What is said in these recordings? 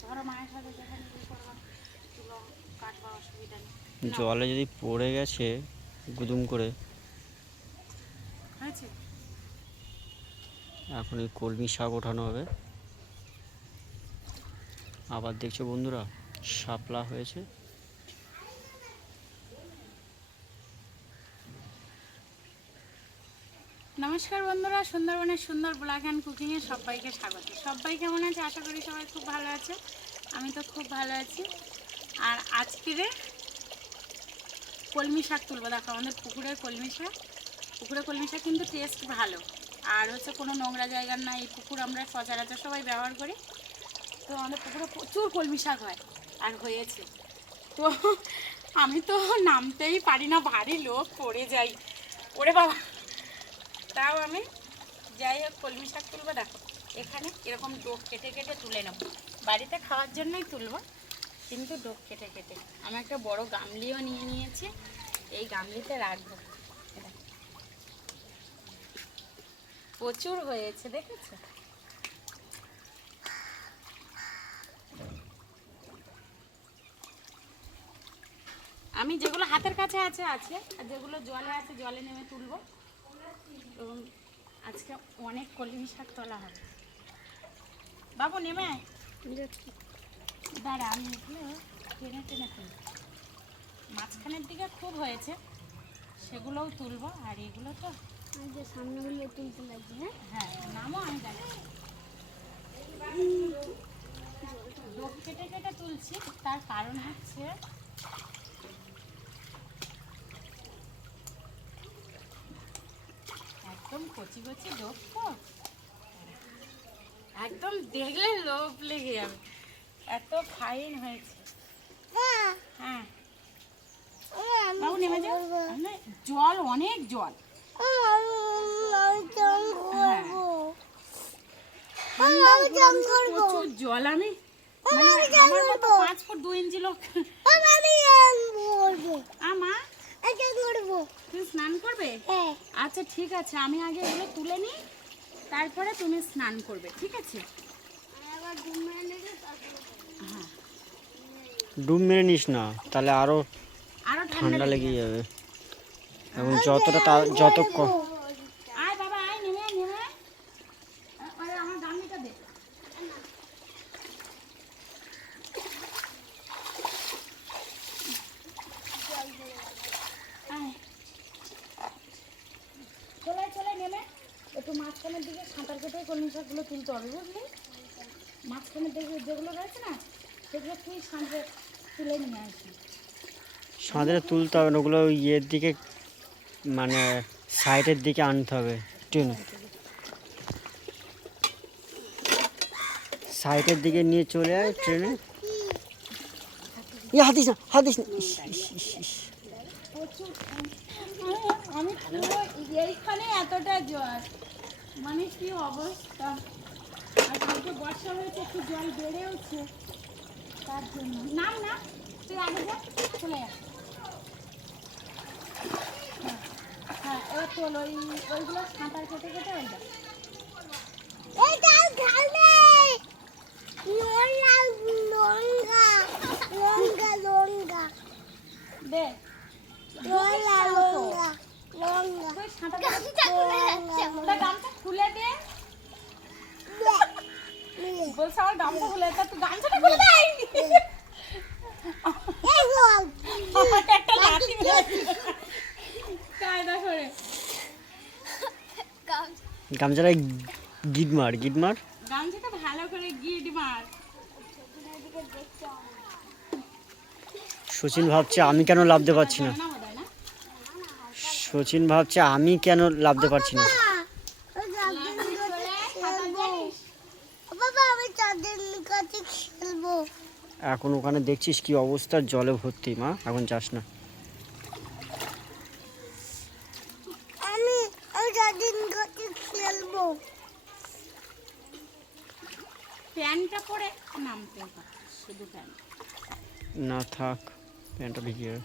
ধরো মায়ের সাথে যেখানে ইয়ে করবা তুলো কাটবা, অসুবিধা নেই। জলে যদি পড়ে গেছে গুদুম করে, হয়েছে। এখন এই কলমি শাক ওঠানো হবে। আবার দেখছো বন্ধুরা শাপলা হয়েছে। নমস্কার বন্ধুরা, সুন্দরবনের সুন্দর ব্লগ অ্যান্ড কুকিংয়ে সবাইকে স্বাগত। সবাই কেমন আছে? আশা করি সবাই খুব ভালো আছে। আমি তো খুব ভালো আছি। আর আজকের কলমি শাক তুলবো। দেখো আমাদের পুকুরের কলমি শাক। পুকুরের কলমি শাক কিন্তু টেস্ট ভালো, আর হচ্ছে কোনো নোংরা জায়গার না। এই পুকুর আমরা সচরাচর সবাই ব্যবহার করি। তো আমাদের পুকুরে প্রচুর কলমি শাক হয় আর হয়েছে। তো আমি তো নামতেই পারি না, ভারী লোক, পড়ে যাই ওরে বাবা। তাও আমি যাই হোক কলমি শাক তুলবো। দেখো এখানে এরকম ডোক কেটে কেটে তুলে নেব, বাড়িতে খাওয়ার জন্যই তুলবো, কিন্তু ডোক কেটে কেটে। আমি একটা বড় গামলিও নিয়ে নিয়েছি, এই গামলিতে রাখবো। প্রচুর হয়েছে, দেখেছো? আমি যেগুলো হাতের কাছে আছে আছে, আর যেগুলো জলে আছে জলে নেমে তুলবো। এবং আজকে অনেক কলমি শাক তোলা হবে। বাবু নেমে আয়। দাঁড়া, আমি এগুলো টেনে টেনে তুলব। মাঝখানের দিকে খুব হয়েছে, সেগুলোও তুলবো। আর এগুলো তো সামনেগুলো তুলতে লাগবে। হ্যাঁ, নামও আমি জানি। ডোক কেটে কেটে তুলছি, তার কারণ হচ্ছে একদম কচি কচি ডোক তো, একদম দেখলে লোভ লেগে যাবে, এত ফাইন হয়েছে। হ্যাঁ বাবু নেমে যাও। জল, অনেক জল। প্রচুর জল। আমি আমার মতো 5 ফুট 2 ইঞ্চি লোক। আমা তুমি স্নান করবে? আচ্ছা ঠিক আছে, আমি আগে এগুলো তুলে নিই, তারপরে তুমি স্নান করবে, ঠিক আছে? ডুব মেরে নিস না, তাহলে আরো আরো ঠান্ডা লেগে যাবে। এবং যত আয় বাবা, আয়, নেমে নেমে। আরে আমার গামলিটা দে। চলে নেমে একটু মাঝখানের দিকে সাঁতার কেটে কলমি শাকগুলো তুলতে হবে, বুঝলি? মাঝখানের দিকে যেগুলো রয়েছে না, সেগুলো তুই সাঁতরে তুলে নিয়ে আসবি। সাঁতরে তুলতে হবে না, ওগুলো ইয়ের দিকে মানে সাইডের দিকে আনতে হবে, টেনে সাইডের দিকে নিয়ে চলে আয় ট্রেনে। হাত দিস না, হাত দিস না। আমি পুরো এইখানে এতটা জল, মানে কি অবস্থা। আর কালকে বর্ষা হয়েছে, একটু জল বেড়েওছে, তার জন্য। নাম না, তুই আগে যা, চলে যা। হ্যাঁ এবার চল, ওইগুলো সাঁতার কেটে কেটে ওই যা। দে গামছা খুলে দে, বলছে আমার গামছা খুলে দে, তুই গামছাটা খুলে দেয়। একটা লাঠি কায়দা করে গামছাটা গিট মার, গিট মার। গামছাটা ভালো করে গিট মার। সচিন ভাবছে আমি কেন লাভতে পারছি না, সচিন ভাবছে আমি কেন লাভতে পারছি না। এখন ওখানে দেখছিস কি অবস্থা, জলে ভর্তি। মা এখন যাস না। প্যান্টটা পরে নামতে পারে, শুধু প্যান্ট না থাক, প্যান্টটা ভিজে যাবে।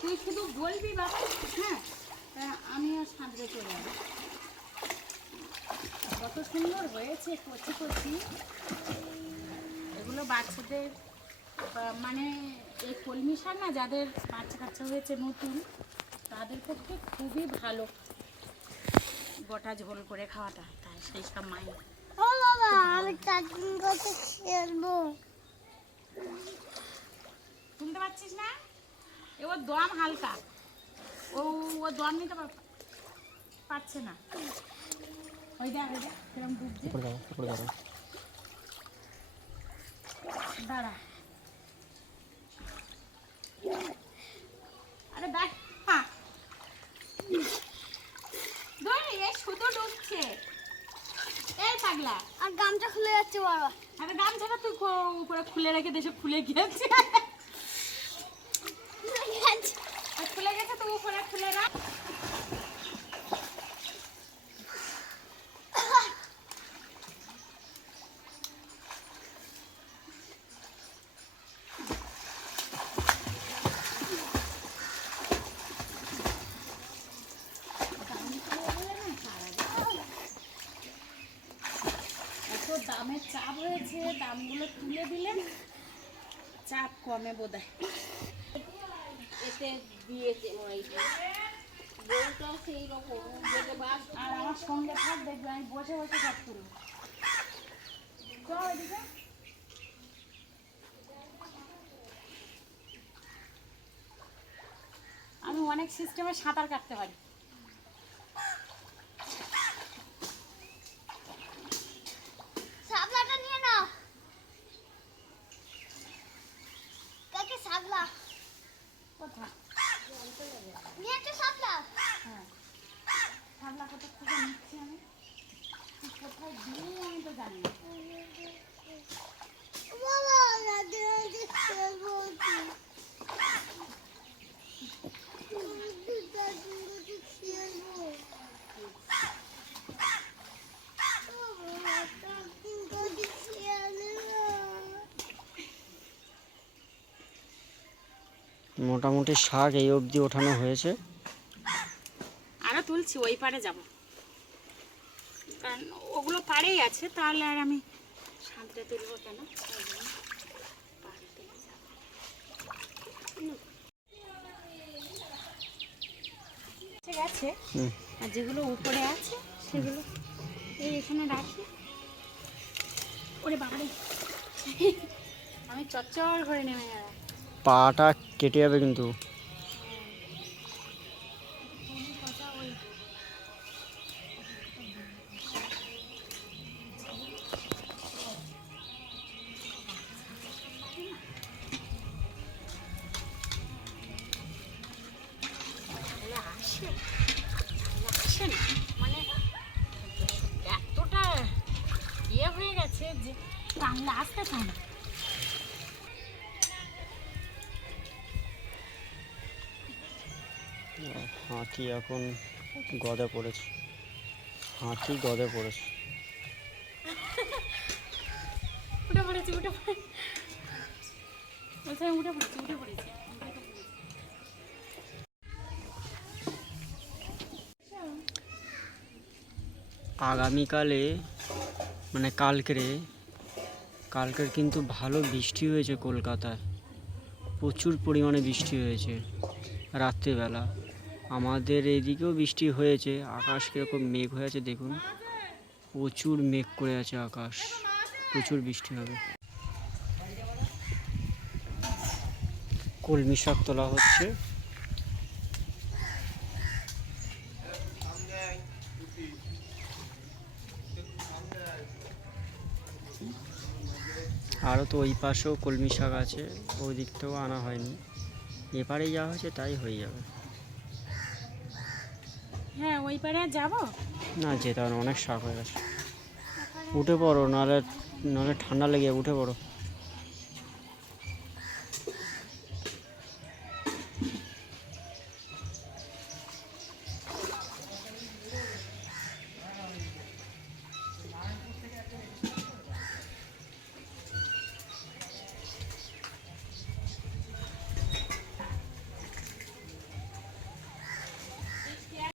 তুই শুধু বলবি বাবা। হ্যাঁ আমি আর সাঁতরে চলে যাবো। কত সুন্দর হয়েছে কচি কচি। এগুলো বাচ্চাদের মানে এই কলমি শাক না, যাদের বাচ্চা কাচ্চা হয়েছে নতুন, তাদের পক্ষে খুবই ভালো গোটা ঝোল করে খাওয়াটা। তাই সেই সব মায়ের ও বাবা, আমি চাটনি করতে খেলবো। শুনতে পাচ্ছিস না? এ ওর দম হালকা, ও দম নিতে পারছে না। ওই দেখ কিরম ডুবছে। উপরে দাঁড়াও। দাঁড়া, আরে দেখ, হ্যাঁ এই শুধু ডুবছে। এই পাগলা, আর গামছা খুলে যাচ্ছে বাবা। আরে গামছাটা তুই উপরে খুলে রেখে দেশে খুলে গিয়েছে। খুলে গেছে তো উপরে খুলে রাখ। এত দামের চাপ হয়েছে, দামগুলো তুলে দিলে চাপ কমে বোধহয়। এতে দিয়েছে বউটা সেই রকম যেতে বাস আর আমার সঙ্গে থাক, দেখবে আমি বসে বসে কাজ করবো। চল এদিকে। আমি অনেক সিস্টেমে সাঁতার কাটতে পারি। সাবলাটা নিয়ে নাও। কাকে সাবলা? কোথায়? নিয়ে একটা সাবলা। হ্যাঁ, সাবলা কোথা থেকে নিচ্ছি আমি, তুই কোথায় দিই আমি তো জানি না। বাবা, রাতে রাতে খেলবো কি? চাটনি করতে খেলবো। চাটনি করতে খেলবো। মোটামুটি শাক এই অবধি ওঠানো হয়েছে। আরও তুলছি, ওই পারে যাব, কারণ ওগুলো পাড়েই আছে, তাহলে আর আমি শাঁতরে তুলবো কেন? ওই জন্য পাড়েতে যাব। ঠিক আছে, হুম। আর যেগুলো উপরে আছে সেগুলো এই এখানে রাখি। ওরে বাবারে, আমি চচ্চর করে নেমে গেলাম। পাটা কেটে যাবে কিন্তু। আসে না, মানে এতটা ইয়ে হয়ে গেছে যে টানলে আসতে চায় না। হাতি এখন গদে পড়েছে, হাতি গদে পড়েছে। উঠে পড়েছি, উঠে পড়েছি, বলছে আমি উঠে পড়েছি, উঠে পড়েছি। আগামীকালে মানে কালকের কিন্তু ভালো বৃষ্টি হয়েছে কলকাতায়, প্রচুর পরিমাণে বৃষ্টি হয়েছে রাত্রিবেলা। আমাদের এইদিকেও বৃষ্টি হয়েছে। আকাশ কীরকম মেঘ হয়ে আছে দেখুন, প্রচুর মেঘ করে আছে আকাশ, প্রচুর বৃষ্টি হবে। কলমি শাক তোলা হচ্ছে। আরও তো ওই পাশেও কলমি শাক আছে, ওই দিক থেকেও আনা হয়নি, এপারেই যাওয়া হয়েছে তাই হয়ে যাবে। হ্যাঁ, ওই পারে আর যাবো না, যেতে হবে না, অনেক শাক হয়ে গেছে। উঠে পড়ো, নাহলে ঠান্ডা লেগে যাবে, উঠে পড়ো।